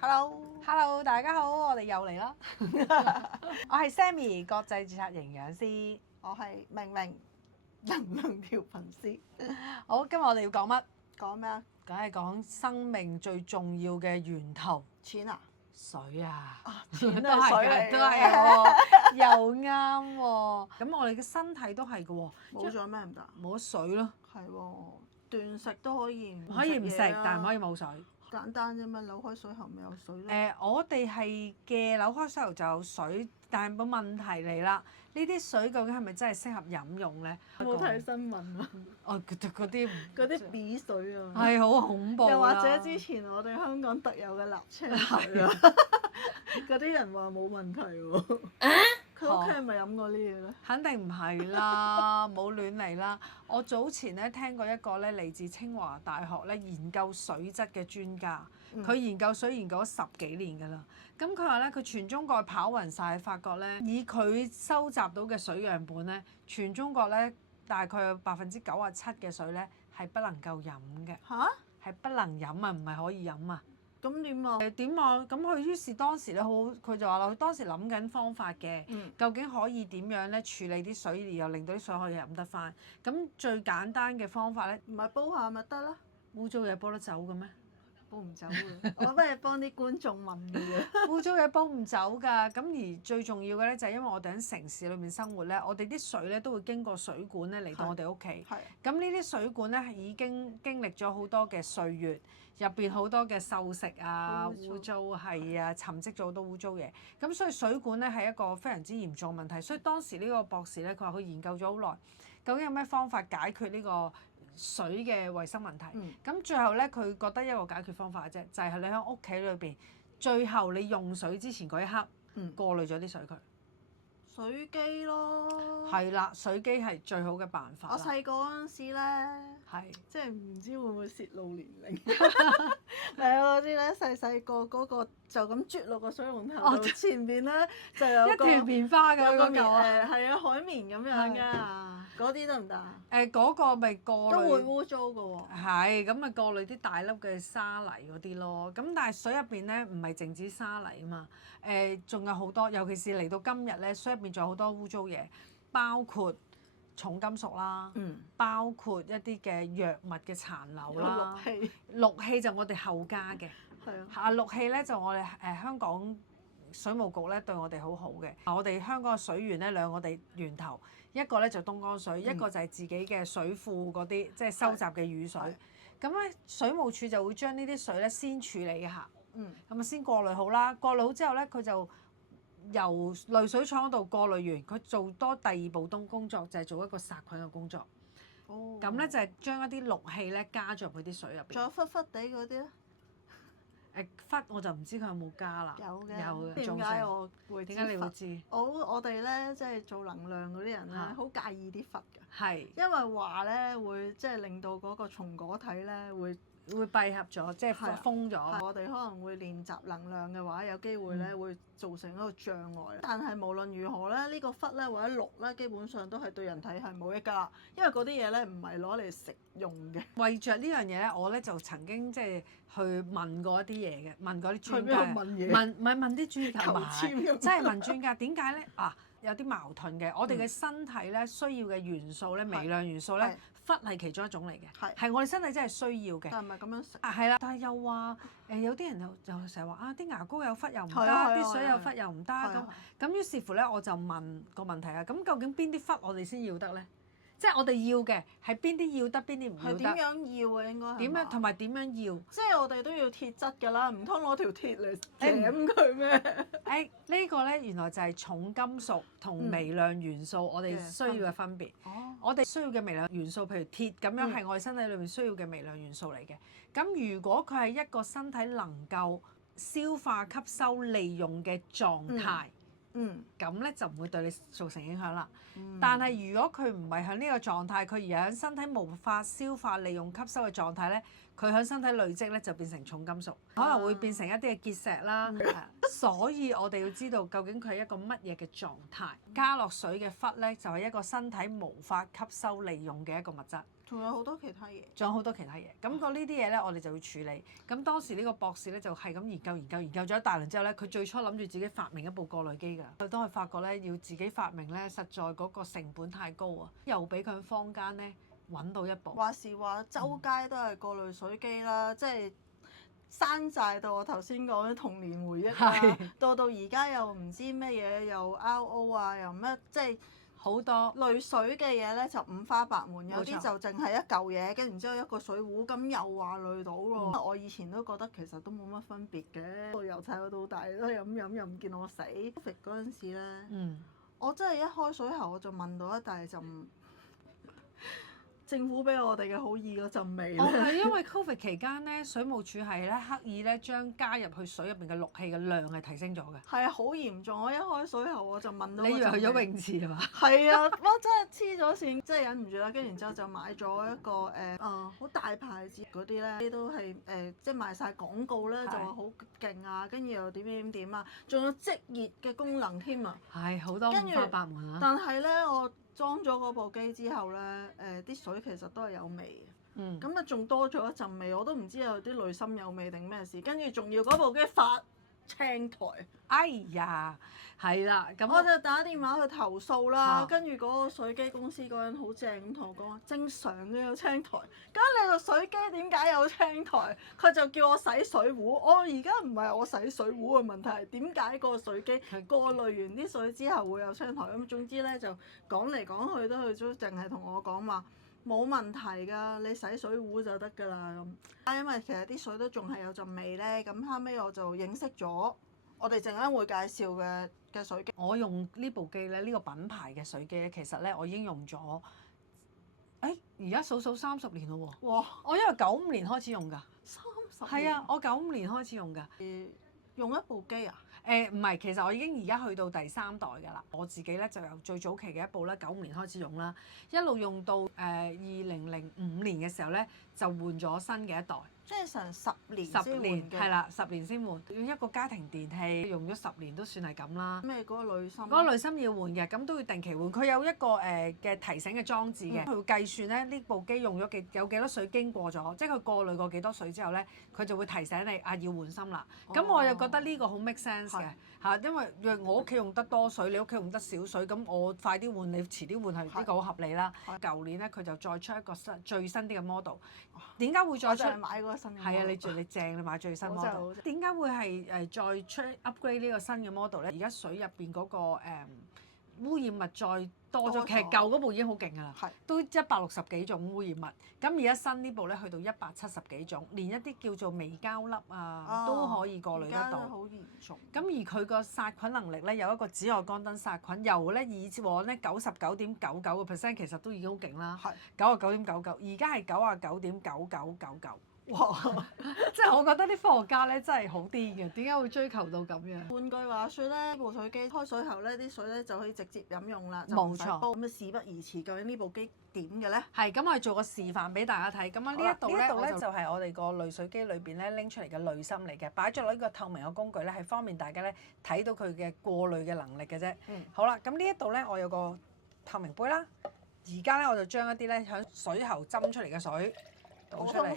Hello，大家好，我哋又嚟啦。我係 Sammy，國際註冊營養師。我係明明能量調頻師。好，今日我哋要講乜？講咩啊？梗係講生命最重要嘅源頭。錢啊？水啊！錢都係水嚟係，嘅都係喎，又啱喎。咁我哋嘅身體都係嘅喎。冇咗咩唔得？冇咗水咯。係喎，斷食都可以可以唔食，嘢啊但係唔可以冇水。簡單啫嘛，扭開水喉咪有水咯。我哋係嘅扭開水喉就有水，但係個問題嚟啦，呢啲水究竟係咪真係適合飲用咧？冇睇新聞啊！哦，嗰啲 B 水啊，係好恐怖啦。又或者之前我哋香港特有嘅立青水啊，嗰啲人話冇問題喎。佢屋企係咪飲過呢嘢咧？肯定唔係啦，冇亂嚟啦。我早前咧聽過一個咧嚟自清華大學咧研究水質嘅專家，佢研究水研究咗10幾年㗎啦。咁佢話咧，佢全中國跑勻晒，發覺咧以佢收集到嘅水樣本咧，全中國咧大概有97%嘅水咧係不能夠飲嘅。吓？係不能飲啊，唔係可以飲啊。咁點啊？點啊？咁佢於是當時咧佢就話啦，佢當時諗緊方法嘅，究竟可以點樣咧處理啲水，而又令到啲水可以飲得翻。咁最簡單嘅方法咧，唔係煲下咪得啦？污糟嘢煲得走嘅咩？煲唔走嘅，我不如幫啲觀眾問嘅啫。污糟嘢煲唔走㗎。咁而最重要嘅咧，就係因為我哋喺城市裏面生活咧，我哋啲水咧都會經過水管咧嚟到我哋屋企。係。咁呢啲水管咧已經經歷咗好多嘅歲月，入邊好多嘅鏽蝕啊、污糟係啊，沉積咗好多污糟嘢。咁所以水管咧係一個非常之嚴重嘅問題。所以當時呢個博士咧，佢話佢研究咗好耐，究竟有咩方法解決呢個水嘅衞生問題？咁最後咧，佢覺得一個解決方法嘅啫，就係你喺屋企裏邊，最後你用水之前嗰一刻，過濾咗啲水佢。水機咯。係啦，水機係最好嘅辦法。我細個嗰陣時咧，係即係唔知會唔會泄露年齡。係啊，嗰啲咧細個嗰個就咁啜落個水龍頭度，前邊咧就有一條棉花嘅嗰嚿啊。係啊，海綿咁樣㗎。嗰啲得唔得啊？嗰個咪過濾都會污糟㗎喎。係，咁咪過濾啲大粒嘅沙泥嗰啲咯。咁但係水入邊咧唔係淨止沙泥啊嘛。仲有好多，尤其是嚟到今日咧，水入邊仲有好多污糟嘢，包括重金屬啦，包括一啲嘅藥物嘅殘留啦。氯氣就我哋後加嘅。係啊。氯氣咧就我哋香港水務局咧對我哋好好嘅。我哋香港嘅水源咧兩個源頭，一個咧就東江水，一個就係自己嘅水庫嗰啲即係收集嘅雨水。咁咧水務署就會將呢啲水咧先處理一下。咁啊先過濾好啦，過濾好之後咧，佢就由濾水廠嗰度過濾完，佢做多第二步工作，就係做一個殺菌嘅工作。咁咧就係將一啲氯氣咧加咗入去啲水入邊。仲有忽忽地嗰啲咧？忽我就唔知佢有冇加啦。有嘅。有嘅。點解我會知？點解你會知？我哋咧即係做能量嗰啲人咧，好介意啲忽㗎。係。因為話咧會即係令到嗰個松果體咧會閉合咗，即係封咗。我哋可能會練習能量嘅話，有機會咧會造成一個障礙。但係無論如何咧，呢個氟咧或者氯咧，基本上都係對人體係冇益㗎，因為嗰啲嘢咧唔係攞嚟食用嘅。為着呢樣嘢咧，我咧就曾經即係去問過一啲嘢嘅，問過啲專家。問嘢？問啲專家。求籤咁。真係問專家點解咧？有啲矛盾嘅。我哋嘅身體咧需要嘅元素咧，微量元素咧，氟係其中一種嚟嘅。係我哋身體真係需要嘅。但係唔係咁樣食。係啦，但係又話有啲人就成日話啲牙膏有氟又唔得，啲水有氟又唔得咁於是乎咧，我就問個問題啦。咁究竟邊啲氟我哋先要得咧？即係我哋要嘅係邊啲要得，邊啲唔要得？點樣要啊？應該係點樣同埋點樣要？即係我哋都要鐵質㗎啦，唔通攞條鐵嚟鉗佢咩？呢個咧原來就係重金屬同微量元素我哋需要嘅分別。我哋需要嘅微量元素，譬如鐵咁樣，係我哋身體裏面需要嘅微量元素嚟嘅。咁如果佢係一個身體能夠消化、吸收、利用嘅狀態。咁咧就唔會對你造成影響啦。但係如果佢唔係喺呢個狀態，佢而係喺身體無法消化、利用、吸收嘅狀態咧，佢喺身體累積咧就變成重金屬，可能會變成一啲嘅結石啦。所以我哋要知道究竟佢係一個乜嘢嘅狀態。加落水嘅氟咧就係一個身體無法吸收利用嘅一個物質。仲有好多其他嘢。仲有好多其他嘢。咁呢啲嘢咧，我哋就要處理。咁當時呢個博士咧就係咁研究咗一大輪之後咧，佢最初諗住自己發明一部過濾機㗎。佢當佢發覺咧要自己發明咧，實在嗰個成本太高啊，又俾佢坊間咧揾到一部。話時話，周街都係過濾水機啦，即係山寨到我頭先講啲童年回憶啦，到而家又唔知咩嘢，又 RO 啊，又咩，即係好多濾水嘅嘢咧就五花八門，有冇錯啲就淨係一嚿嘢，跟住然之後一個水壺，咁又話濾到咯。我以前都覺得其實都冇乜分別嘅，由細到大都飲又唔見我死。Covid 嗰陣時咧，我真係一開水喉我就聞到一大陣政府俾我哋嘅好意嗰陣味咧。係因為 Covid 期間咧，水務署係咧刻意咧將加入去水入邊嘅氯氣嘅量係提升咗嘅。係啊，好嚴重！我一開水喉我就聞到。你以為去咗泳池係嘛？係啊，我真係黐咗線，真係忍唔住啦。跟住然之後就買咗一個好大牌子嗰啲咧，都係即係賣晒廣告咧，就話好勁啊，跟住又點啊，仲有即熱嘅功能添啊。係好多五花八門啊！但係咧，我裝咗嗰部機之後咧，啲水其實都係有味嘅。咁啊，仲多咗一陣味，我都唔知有啲濾芯有味定咩事。跟住仲要嗰部機發青台。哎呀，係啦，咁我就打電話去投訴啦。跟住嗰個水機公司嗰人好正咁同我講話，正常嘅有青台。咁你個水機點解有青台？佢就叫我洗水壺。我而家唔係我洗水壺嘅問題，係點解個水機過濾完啲水之後會有青台？咁總之咧就講嚟講去都淨係同我講話冇問題㗎，你洗水壺就得㗎啦咁。因為其實啲水都仲係有陣味咧，咁後尾我就認識咗。我哋陣間會介紹嘅水機，我用呢部機咧，呢個品牌嘅水機咧，其實咧我已經用咗，而家數30年咯喎。哇！我因為95年開始用㗎。30年。係啊，我95年開始用㗎。用一部機啊？唔係，其實我已經而家去到第3代㗎啦。我自己咧就由最早期嘅一部咧95年開始用啦，一路用到2005年嘅時候咧就換咗新嘅一代。即係成10年先換嘅。係啦，10年先換。一個家庭電器用咗10年都算係咁啦。咩嗰個濾芯？嗰個濾芯要換嘅，咁都要定期換。佢有一個嘅提醒嘅裝置嘅，佢會計算咧呢部機用咗有幾多水經過咗，即係佢過濾過幾多水之後咧，佢就會提醒你要換芯啦。咁我又覺得呢個好 make sense 嘅嚇，因為我屋企用得多水，你屋企用得少水，咁我快啲換，你遲啲換係呢個好合理啦。舊年咧佢就再出一個最新啲嘅 model。點解會再出？我就買嗰個新嘅。係啊，你正，你買最新 model。點解會係再出 upgrade 呢個新嘅 model 咧？而家水入邊嗰個污染物再多咗，其實舊嗰部已經好勁㗎啦，都160幾種污染物。咁而家新呢部咧去到170幾種，連一啲叫做微膠粒都可以過濾得到。而家好嚴重。咁而佢個殺菌能力咧有一個紫外光燈殺菌，由咧以往咧99.99%其實都已經好勁啦，99.99，而家係99.9999。哇！即係我覺得啲科學家咧真係好癲嘅，點解會追求到咁樣？換句話説咧，部水機開水喉咧，啲水咧就可以直接飲用啦，冇錯。咁啊事不宜遲，究竟呢部機點嘅咧？係，咁我哋做個示範俾大家睇。咁啊呢一度咧就係我哋個濾水機裏邊咧拎出嚟嘅濾芯嚟嘅，擺咗落呢個透明嘅工具咧，係方便大家咧睇到佢嘅過濾嘅能力嘅啫。好啦，咁呢一度咧我有個透明杯啦，而家咧我就將一啲咧響水喉斟出嚟嘅水倒出嚟，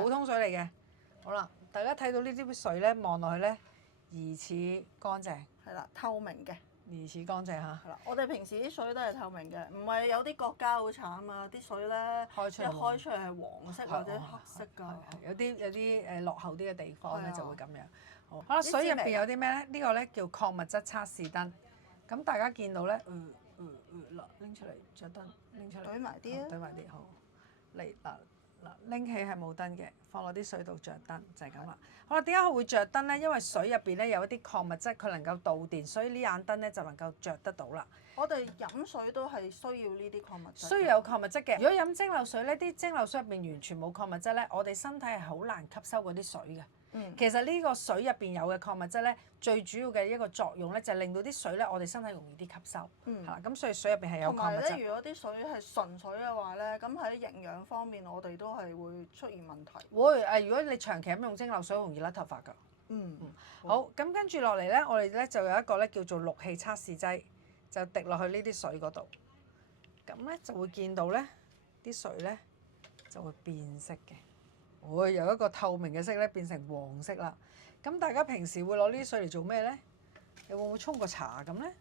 普通水嚟嘅。好啦，大家睇到呢啲水咧，望落去咧，疑似乾淨。係啦，透明嘅。疑似乾淨嚇。係啦，我哋平時啲水都係透明嘅，唔係有啲國家好慘啊！啲水咧一開出嚟係黃色或者黑色㗎。有啲落後啲嘅地方咧就會咁樣。好啦，水入邊有啲咩咧？呢個咧叫礦物質測試燈。咁大家見到咧，拎出嚟着燈，拎出嚟。懟埋啲啊！懟埋啲好。嚟拎起係冇燈嘅，放落啲水度着燈就係咁啦。好啦，點解佢會着燈咧？因為水入邊咧有一啲礦物質，佢能夠導電，所以呢眼燈咧就能夠着得到啦。我哋飲水都係需要呢啲礦物質。需要有礦物質嘅。如果飲蒸餾水咧，啲蒸餾水入邊完全冇礦物質咧，我哋身體係好難吸收嗰啲水嘅。其實呢個水入邊有嘅礦物質咧，最主要嘅一個作用咧，就係令到啲水咧，我哋身體容易啲吸收。係啦，咁所以水入邊係有礦物質。同埋咧，如果啲水係純水嘅話咧，咁喺營養方面我哋都係會出現問題。會如果你長期咁用蒸餾水，容易甩頭髮㗎。好，咁跟住落嚟咧，我哋咧就有一個咧叫做氯氣測試劑，就滴落去呢啲水嗰度。咁咧就會見到咧啲水咧就會變色嘅，會由一個透明嘅色咧變成黃色啦。咁大家平時會攞呢啲水嚟做咩咧？你會唔會沖個茶咁咧？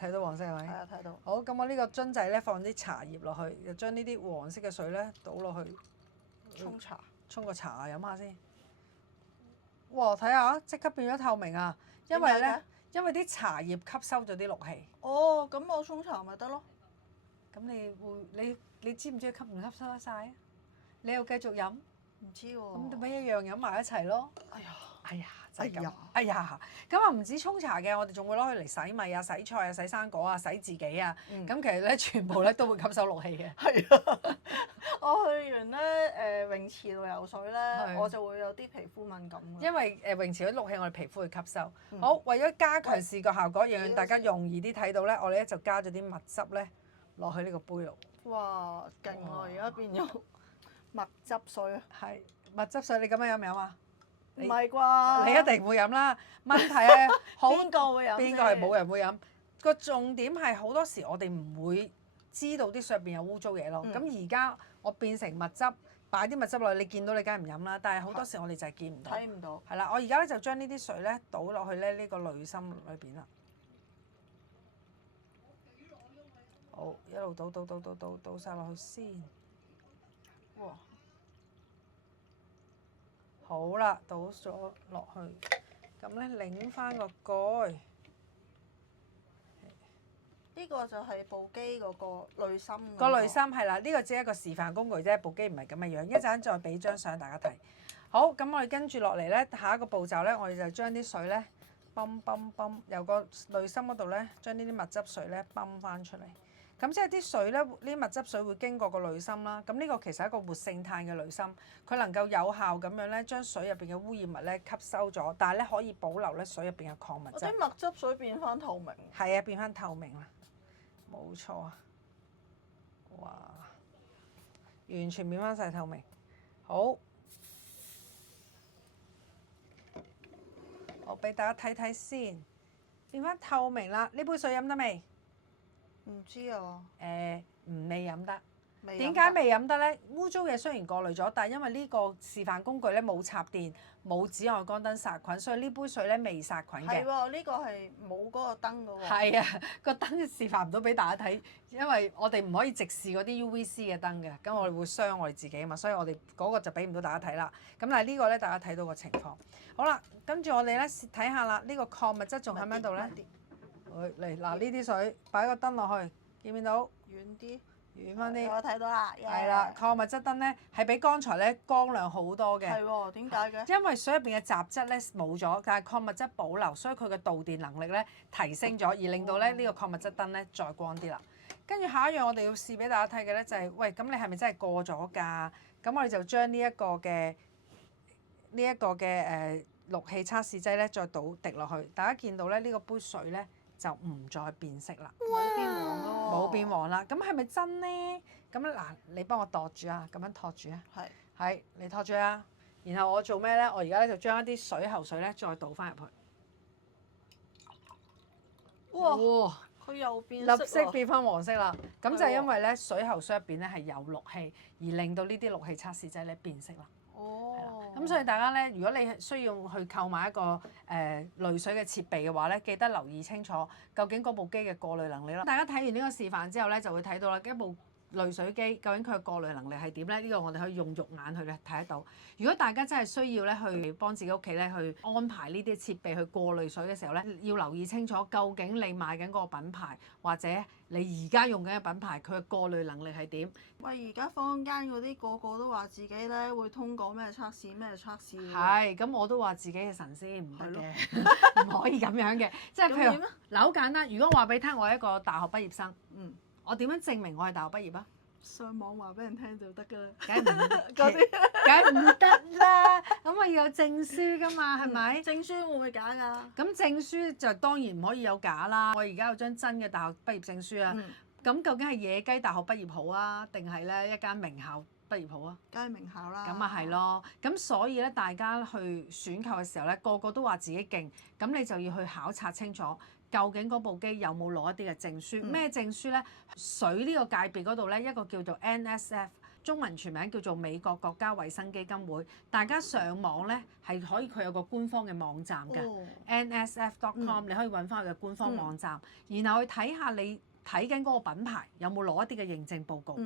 睇到黃色係咪？係啊，睇到。好，咁我呢個樽仔咧放啲茶葉落去，就將呢啲黃色嘅水咧倒落去沖茶。沖個茶飲下先。哇！睇下即刻變咗透明啊！因為咧，因為啲茶葉吸收咗啲氯氣。哦，咁我沖茶咪得咯。咁你知唔知吸唔吸收得晒啊？你又繼續飲？唔知喎。咁咪一樣飲埋一齊咯。哎呀！哎呀，就係咁。哎呀，咁啊唔止沖茶嘅，我哋仲會攞佢嚟洗米啊、洗菜啊、洗生果啊、洗自己啊。咁其實咧，全部咧都會吸收氯氣嘅。係啊！我去完咧泳池度游水咧，我就會有啲皮膚敏感。因為泳池嗰啲氯氣，我哋皮膚會吸收。好，為咗加強視覺效果，讓大家容易啲睇到咧，我哋咧就加咗啲蜜汁咧落去呢個杯度。哇！勁啊！而家變咗蜜汁水啊！係蜜汁水，你咁樣飲唔飲啊？唔係啩？你一定會飲啦。問題係邊個會飲？邊個係冇人會飲？個重點係好多時我哋唔會知道啲水入邊有污糟嘢咯。咁而家我變成蜜汁，擺啲蜜汁落去，你見到你梗係唔飲啦。但係好多時我哋就係見唔到。睇唔到。係啦，我而家咧就將呢啲水咧倒落去咧呢個濾芯裏邊啦。好，一路倒晒落去先。哇！好啦，倒咗落去，咁咧擰翻個蓋。呢個就係部機嗰個濾芯。個濾芯係啦，呢個只係一個示範工具啫，部機唔係咁嘅樣。一陣再俾張相大家睇。好，咁我哋跟住落嚟咧，下一個步驟咧，我哋就將啲水咧泵，由個濾芯嗰度咧，將呢啲蜜汁水咧泵翻出嚟。咁即係啲水咧，呢蜜汁水會經過個濾芯啦。咁呢個其實係一個活性炭嘅濾芯，佢能夠有效咁樣咧，將水入邊嘅污染物咧吸收咗，但係咧可以保留咧水入邊嘅礦物質。啲蜜汁水變翻透明。係啊，變翻透明啦，冇錯啊！哇，完全變翻晒透明。好，我俾大家睇睇先，變翻透明啦！呢杯水飲得未？唔知啊。未飲得。點解未飲得咧？污糟嘢雖然過濾咗，但係因為呢個示範工具咧冇插電、冇紫外光燈殺菌，所以呢杯水咧未殺菌嘅。係喎，呢個係冇嗰個燈嘅喎。係啊，個燈示範唔到俾大家睇，因為我哋唔可以直視嗰啲 UVC 嘅燈嘅，咁我哋會傷我哋自己啊嘛，所以我哋嗰個就俾唔到大家睇啦。咁但係呢個咧，大家睇到個情況。好啦，跟住我哋咧睇下啦，呢個礦物質仲喺唔喺度咧？嚟嗱，呢啲水擺個燈落去，見唔見到？遠啲。遠翻啲。我睇到啦。係啦，礦物質燈咧係比剛才咧光亮好多嘅。係喎，點解嘅？因為水入邊嘅雜質咧冇咗，但係礦物質保留，所以佢嘅導電能力咧提升咗，而令到咧呢個礦物質燈咧再光啲啦。跟住下一樣我哋要試俾大家睇嘅咧就係，喂，咁你係咪真係過咗㗎？咁我哋就將呢一個嘅氯氣測試劑咧再滴落去，大家見到咧呢個杯水咧就唔再變色啦，冇變黃咯。冇變黃啦。咁係咪真咧？咁嗱，你幫我度住啊，咁樣托住啊。係，你托住啊。然後我做咩咧？我而家咧就將一啲水喉水咧再倒翻入去。哇！佢又變立色變翻黃色啦。咁就係因為咧水喉水入邊咧係有氯氣，而令到呢啲氯氣測試劑咧變色啦。哦。咁所以大家咧，如果你需要去購買一個濾水嘅設備嘅話咧，記得留意清楚究竟嗰部機嘅過濾能力啦。大家睇完呢個示範之後咧，就會睇到啦，一部濾水機究竟佢嘅過濾能力係點咧？呢個我哋可以用肉眼去咧睇得到。如果大家真係需要咧去幫自己屋企咧去安排呢啲設備去過濾水嘅時候咧，要留意清楚究竟你買緊嗰個品牌或者你而家用緊嘅品牌佢嘅過濾能力係點？喂，而家坊間嗰啲個個都話自己咧會通過咩測試喎？係，咁我都話自己係神仙唔得嘅，唔可以咁樣嘅。即係譬如嗱，好簡單，如果我話俾你聽，我係一個大學畢業生，我點樣證明我係大學畢業啊？上網話俾人聽就得㗎啦。梗係唔得啦，咁我要有證書㗎嘛，係咪？證書會唔會假㗎？咁證書就當然唔可以有假啦。我而家有張真嘅大學畢業證書啊。咁究竟係野雞大學畢業好啊，定係咧一間名校畢業好啊？梗係名校啦。咁啊係咯，咁所以咧大家去選購嘅時候咧，個個都話自己勁，咁你就要去考察清楚。究竟嗰部機有冇攞一啲嘅證書？咩證書咧？水呢個界別嗰度咧，一個叫做 NSF 中文全名叫做美國國家衛生基金會。大家上網咧係可以，佢有個官方嘅網站嘅、NSF.com，你可以揾翻佢嘅官方網站，然後去睇下你睇緊嗰個品牌有冇攞一啲嘅認證報告。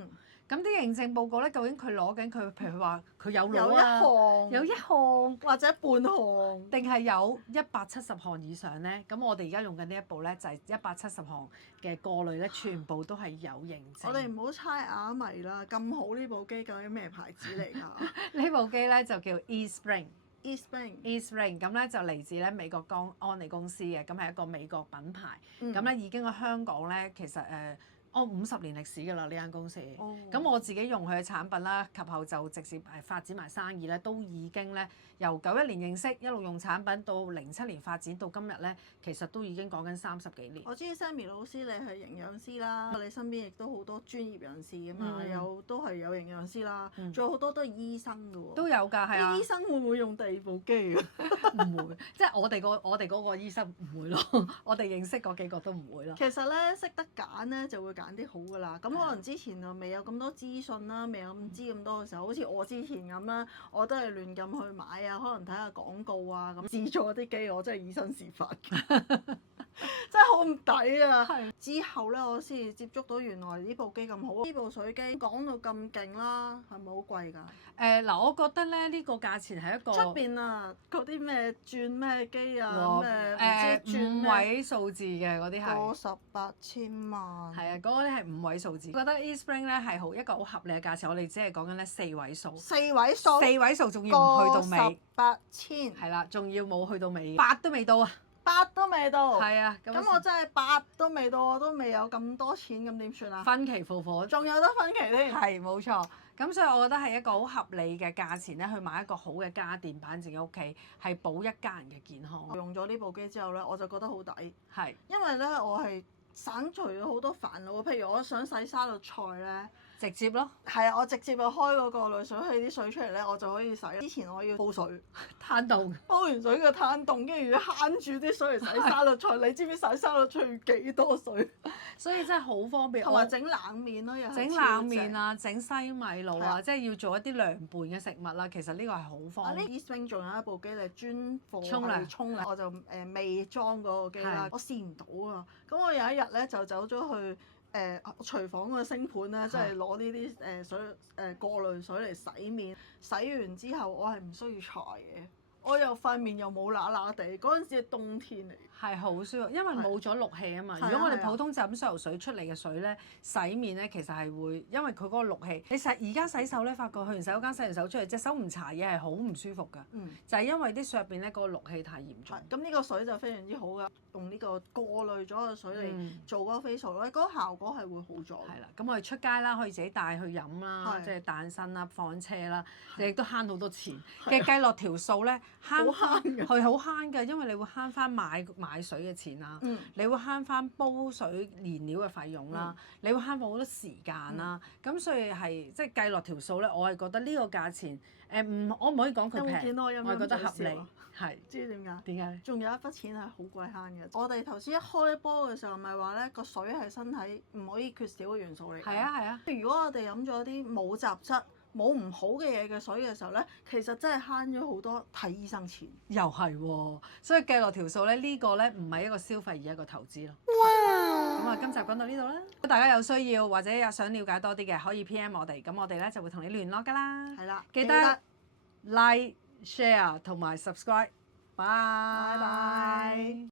咁啲認證報告咧，究竟佢攞緊佢，譬如話佢有攞啊，有一項或者半項，定係有170項以上咧？咁我哋而家用緊呢一部咧，就係170項嘅過濾咧，全部都係有認證。我哋唔好猜啞謎啦，咁好呢部機究竟咩牌子嚟㗎？呢部機咧就叫 eSpring。 eSpring 咁咧就嚟自咧美國安利公司嘅，咁係一個美國品牌。咁咧已經喺香港咧，其實50年歷史㗎啦呢間公司。咁我自己用佢嘅產品啦，及後就直接發展埋生意咧，都已經咧由91年認識，一路用產品到07年發展到今日咧，其實都已經講緊30幾年。我知 Sammy 老師你係營養師啦，你身邊亦都好多專業人士㗎嘛，都係有營養師啦，仲有好多都係醫生㗎喎。都有㗎，係啊。啲醫生會唔會用第二部機啊？唔會，即係我哋嗰個醫生唔會咯，我哋認識嗰幾個都唔會咯。其實咧識得揀咧就會揀啲好㗎啦。咁可能之前就未有咁多資訊啦，未有咁知咁多嘅時候，好似我之前咁啦，我都係亂咁去買啊，可能睇下廣告啊咁。試咗啲機我真係以身試法嘅。真係好唔抵啊！之後咧，我先至接觸到原來呢部機咁好。呢部水機講到咁勁啦，係咪好貴㗎？嗱，我覺得咧呢個價錢係一個出邊啊嗰啲咩轉咩機啊咩唔知轉5位數字嘅嗰啲係。過18千萬。係啊，嗰啲係5位數字。我覺得 eSpring 咧係一個好合理嘅價錢，我哋只係講緊咧4位數。4位數。4位數仲要唔去到尾。過18千。係啦，仲要冇去到尾。8都未到啊！8都未到。係啊，咁我真係8都未到，我都未有咁多錢，咁點算啊？分期付款。仲有得分期添。係冇錯。咁所以我覺得係一個好合理嘅價錢咧，去買一個好嘅家電擺喺自己屋企，係保一家人嘅健康。用咗呢部機之後咧，我就覺得好抵。係。因為咧，我係省除咗好多煩惱。譬如我想洗沙律菜咧。直接咯，係啊！我直接就開嗰個濾水器啲水出嚟咧，我就可以洗。之前我要煲水，攤凍，煲完水嘅攤凍，跟住要慳住啲水嚟洗沙律菜。你知唔知洗沙律菜要幾多水？所以真係好方便。同埋整冷麵咯，又係整冷麵啊，整西米露啊，即係要做一啲涼拌嘅食物啦。其實呢個係好方便。eSpring 仲有一部機係專貨沖涼，我就未裝嗰個機啦，我試唔到啊。咁我有一日咧就走咗去。廚房個星盤咧，即係攞呢啲水過濾水嚟洗面，洗完之後我係唔需要搽嘅，我又塊面又冇乸乸地，嗰陣時係冬天嚟。係好舒服，因為冇咗氯氣啊嘛。如果我哋普通就咁水喉水出嚟嘅水咧，洗面咧其實係會，因為佢嗰個氯氣。你而家洗手咧，發覺去完洗手間洗完手出嚟，隻手唔搽嘢係好唔舒服㗎。就係因為啲水入邊咧嗰個氯氣太嚴重。咁呢個水就非常之好㗎，用呢個過濾咗嘅水嚟做嗰個 facial 咧，嗰個效果係會好咗。係啦，咁我哋出街啦，可以自己帶去飲啦，即係帶身啦，放車啦，亦都慳好多錢。嘅計落條數咧，慳係好慳㗎，因為你會慳翻買水嘅錢啦，你會慳翻煲水燃料嘅費用啦，你會慳翻好多時間啦，咁所以係即係計落條數咧，我係覺得呢個價錢我唔可以講佢平，我係覺得合理，係。知點解？點解？仲有一筆錢係好鬼慳嘅。我哋頭先一開波嘅時候，咪話咧個水係身體唔可以缺少嘅元素嚟。係啊。如果我哋飲咗啲冇雜質、冇唔好嘅嘢嘅水嘅時候咧，其實真係慳咗好多睇醫生錢。又係喎，所以計落條數咧，呢個咧唔係一個消費而係一個投資咯。哇！咁啊，今集講到呢度啦。如果大家有需要或者有想了解多啲嘅，可以 PM 我哋，咁我哋咧就會同你聯絡㗎啦。係啦，記得 like、share 同埋 subscribe。拜拜。